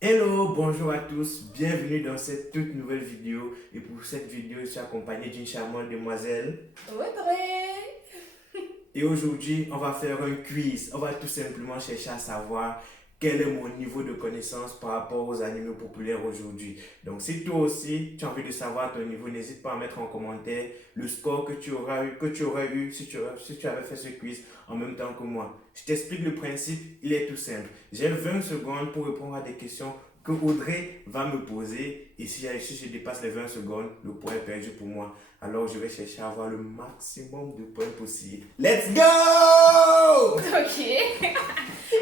Hello, bonjour à tous, bienvenue dans cette toute nouvelle vidéo. Et pour cette vidéo, je suis accompagné d'une charmante demoiselle. Audrey! Et aujourd'hui, on va faire un quiz. On va tout simplement chercher à savoir quel est mon niveau de connaissance par rapport aux animaux populaires aujourd'hui. Donc si toi aussi, tu as envie de savoir ton niveau, n'hésite pas à mettre en commentaire le score que tu aurais eu si tu avais fait ce quiz en même temps que moi. Je t'explique le principe, il est tout simple. J'ai 20 secondes pour répondre à des questions que Audrey va me poser. Et si je dépasse les 20 secondes, le point est perdu pour moi. Alors je vais chercher à avoir le maximum de points possible. Let's go! Ok.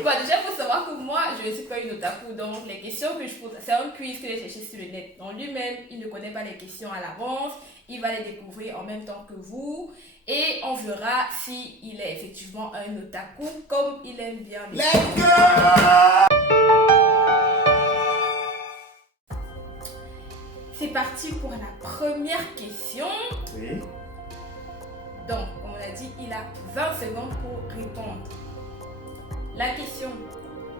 Bon, déjà, il faut savoir que moi, je ne suis pas une otaku. Donc, les questions que je pose, c'est un quiz que j'ai cherché sur le net. Donc, lui-même, il ne connaît pas les questions à l'avance. Il va les découvrir en même temps que vous. Et on verra s'il est effectivement un otaku comme il aime bien les Let's choses. go! C'est parti pour la première question. Oui. Donc, comme on a dit, il a 20 secondes pour répondre. La question: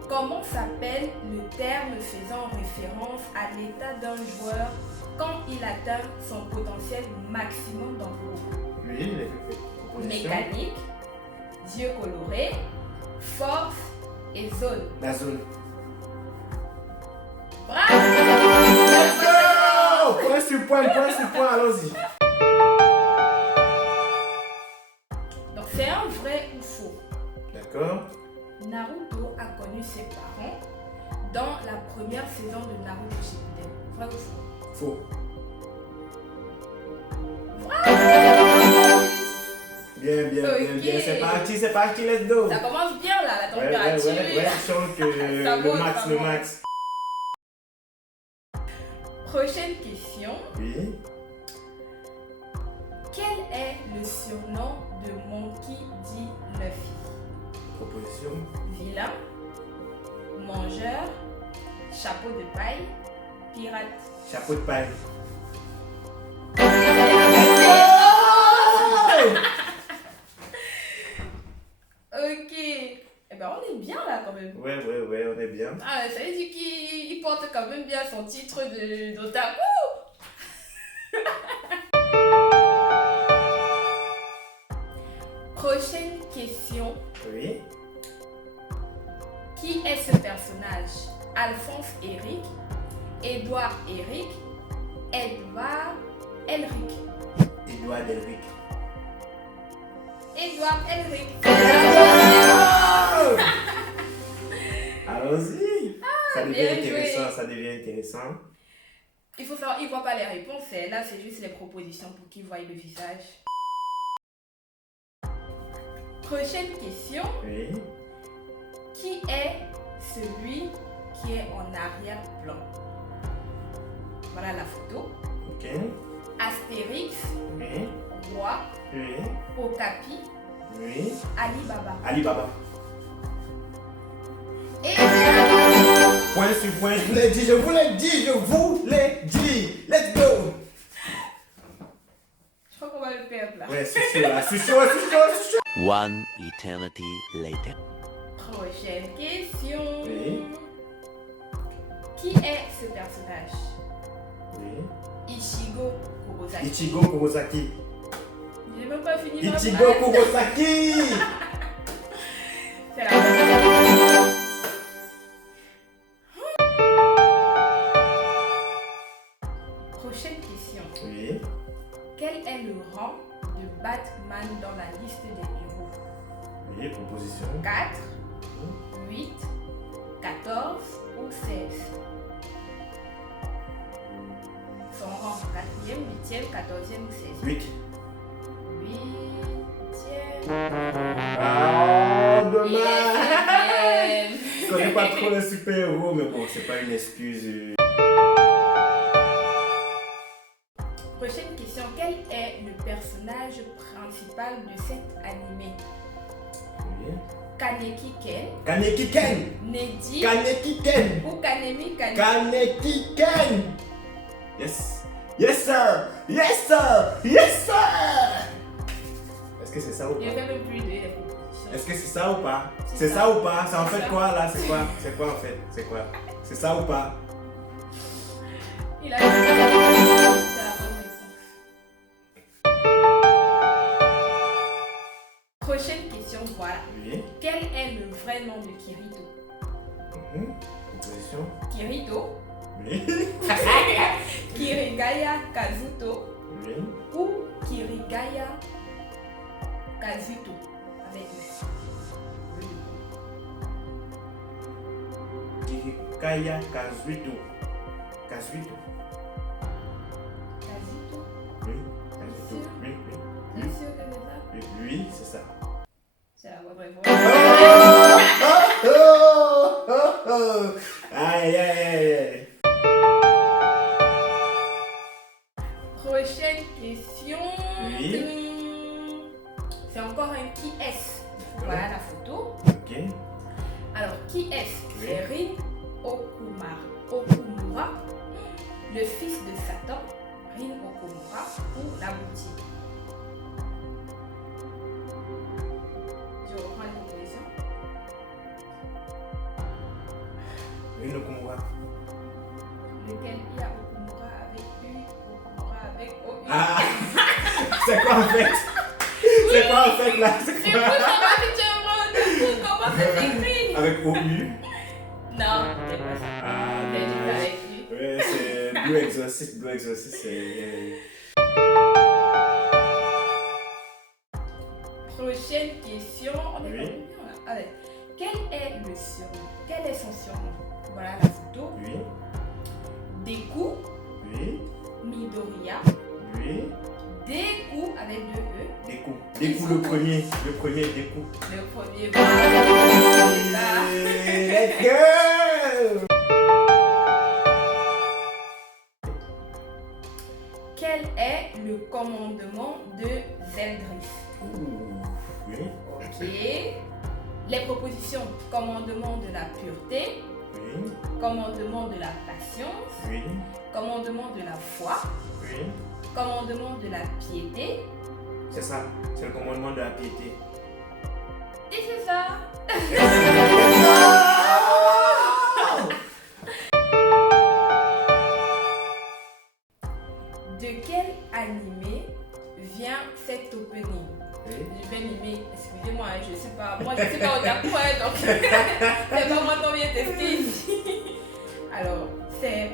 comment s'appelle le terme faisant référence à l'état d'un joueur quand il atteint son potentiel maximum d'enveloppe? Oui, les propositions. Mécanique, yeux colorés, force et zone. La zone. Bravo! Let's go! Point sur point, allons-y. Donc, c'est un vrai ou faux? D'accord. Naruto a connu ses parents dans la première saison de Naruto Shippuden. Vrai ou faux? Faux. Bien, Ok. c'est parti, let's go. Ça commence bien là, la Ouais, température. je sens que Ça le monte, max, ça le monte. max. Prochaine question. Oui. Quel est le surnom de Monkey D. Luffy? Proposition. Vilain, mangeur, chapeau de paille, pirate. Chapeau de paille. Ok. Eh ben on est bien là quand même. Ouais, on est bien. Ah, ça veut dire qu'il porte quand même bien son titre d'otaku. Prochaine question. Oui. Qui est ce personnage? Alphonse Eric, Édouard Eric, Edouard Elric. Edouard Elric. Édouard Elric. Allons-y. Ça devient bien intéressant, joué. ça devient intéressant. Il faut savoir, il ne voit pas les réponses. Là, c'est juste les propositions pour qu'il voie le visage. Prochaine question. Oui. Qui est celui qui est en arrière-plan? Voilà la photo. Ok. Astérix, Oui. Roi, Oui. Okapi, Oui. Alibaba. Alibaba. Et Point sur point, je vous l'ai dit, je vous l'ai dit. Let's go. je crois qu'on va le perdre là. Ouais, c'est chaud là, c'est chaud. One eternity later. Prochaine question. Oui. Qui est ce personnage? Oui. Ichigo Kurosaki. Ichigo Kurosaki. J'ai même pas fini ma Ichigo phrase. Kurosaki. C'est la bonne. Prochaine question. Oui. Quel est le rang de Batman dans la liste des héros? Oui, proposition. 4, 8, 14 ou 16? Son rang 4e, 8e, 14e ou 16e? 8. 8e. Ah, Il dommage. est 16e. Je connais pas trop les super-héros, mais bon, c'est pas une excuse. Prochaine question. Quel est le personnage principal de cet animé? Oui. Kaneki Ken, Kaneki Ken. Neji Kaneki Ken. ou Kanemi Kaneki? Kaneki Ken. Yes. Yes, sir. Yes, sir. Yes, sir. Est-ce que c'est ça ou Je pas? vais même plus donner les propositions. Est-ce que c'est ça ou pas? C'est C'est ça. ça ou pas? Ça en C'est fait ça. quoi là? C'est quoi? C'est quoi en fait? C'est quoi? C'est ça ou pas? Il a dit c'est la bonne réponse. Prochaine question, voilà. Oui. Quel est le vrai nom de Kirito? Proposition. Kirito, Oui. Kirigaya Kazuto Oui. ou Kirigaya Kazuto avec Kirigaya Kazuto. Kazuto. Kazuto. Oui. Kazuto. Oui. Oui. Bien sûr que c'est ça? Oui. Oui, c'est ça. C'est la bonne réponse. Aïe, aïe, aïe. Prochaine question. Oui. C'est encore un qui est-ce. Voilà la photo. Ok. Alors, qui est-ce? Oui. C'est Rin Okumura, le fils de Satan, Rin Okumura, ou la boutique. Je reprends les propositions. Oui, le Kumura. Lequel il y a Okumura avec U, Okumura avec O. Ah. C'est quoi en fait? C'est quoi en fait là? C'est Mais quoi? vous, ça va si tu me rends comment ça s'écrit? Avec OU. Non, c'est pas ça. Ah, C'est juste dommage. avec U. Ouais, c'est Blue Exorcist. Blue Exorcist, c'est. Prochaine question. On est Oui. pas bien là. Allez. Quel est le surnom? Quel est son surnom? Voilà la photo. Oui. Deku, Oui. Midoriya, Oui. Deku avec deux E. Décou. Décou le premier. Le premier Décou. Le premier. C'est ça. Let's go! Quel est le commandement de Zeldris? Ouh. Oui. Ok. Les propositions: commandement de la pureté, Oui. commandement de la patience, Oui. commandement de la foi, Oui. commandement de la piété. C'est ça. C'est le commandement de la piété. Et c'est ça. De quel animé vient cet opening? Oui. Je vais mimer, excusez-moi, je ne sais pas, moi je ne suis pas otaku, donc c'est pas moi qui viens tester ici. Alors, c'est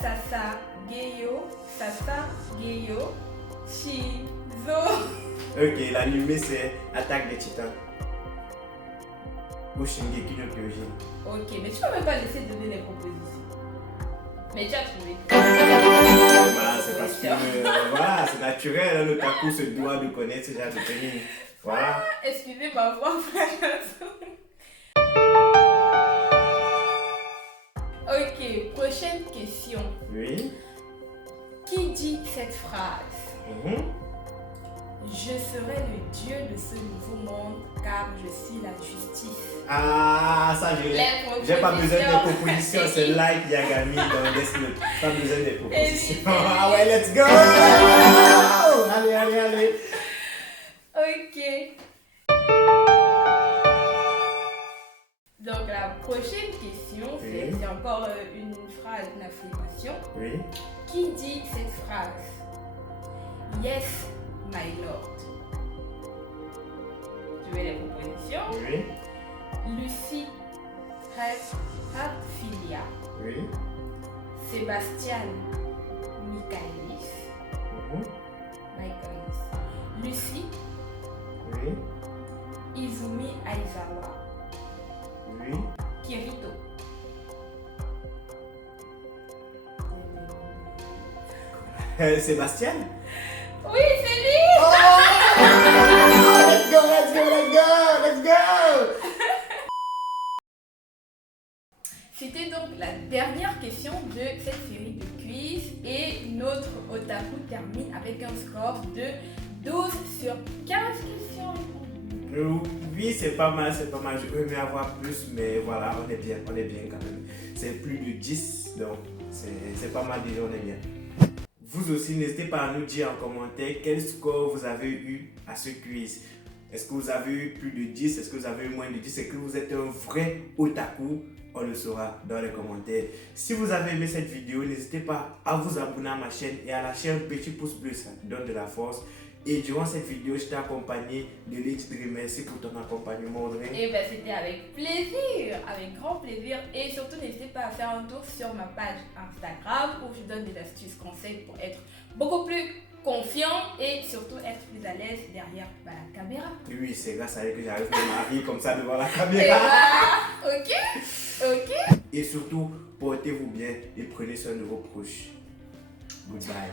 Sasageyo Shizo. Ok, l'animé c'est Attaque des Titans. Ou Shingeki no Kyojin. Ok, mais tu peux même pas laisser donner les propositions. Mais tu as trouvé. Bah, c'est parce que voilà, c'est naturel, hein, le taku se doit de connaître ce genre de tenue. Voilà. Excusez ma voix pour la chanson. Ok, prochaine question. Oui. Qui dit cette phrase? Mhm. Je serai le Dieu de ce nouveau monde car je suis la justice. Ah, ça je l'ai. Les J'ai pas besoin de propositions. propositions, c'est like Yagami dans Death Note. Pas besoin de propositions. Évidemment. Ah ouais, let's go! Allez, allez, allez. Ok. Donc la prochaine question, c'est Oui. encore une phrase, une affirmation. Oui. Qui dit cette phrase? Yes, my lord. Tu veux les propositions? Oui. Lucy Hartfilia, Oui. Sébastien Michaelis, Mhm. Lucy Oui. Izumi Aizawa, Oui. Kirito. Sébastien? Oui, c'est lui! Oh! Let's go, let's go, let's go, let's go! C'était donc la dernière question de cette série de quiz et notre otaku termine avec un score de 12 sur 15 questions. Oui, c'est pas mal, c'est pas mal. Je veux mieux avoir plus, mais voilà, on est bien quand même. C'est plus de 10, donc c'est pas mal déjà, on est bien. Vous aussi, n'hésitez pas à nous dire en commentaire quel score vous avez eu à ce quiz. Est-ce que vous avez eu plus de 10? Est-ce que vous avez eu moins de 10? Est-ce que vous êtes un vrai otaku? on le saura dans les commentaires. Si vous avez aimé cette vidéo, n'hésitez pas à vous abonner à ma chaîne et à lâcher un petit pouce bleu, ça donne de la force. Et durant cette vidéo, je t'ai accompagné de Lady Dream. Merci pour ton accompagnement, Audrey. Et ben c'était avec plaisir, avec grand plaisir. Et surtout, n'hésitez pas à faire un tour sur ma page Instagram où je donne des astuces, conseils pour être beaucoup plus confiant et surtout être plus à l'aise derrière la caméra. Oui, c'est grâce à elle que j'arrive à me marier comme ça devant la Et caméra. voilà, ok. Et surtout, portez-vous bien et prenez soin de vos proches. Goodbye.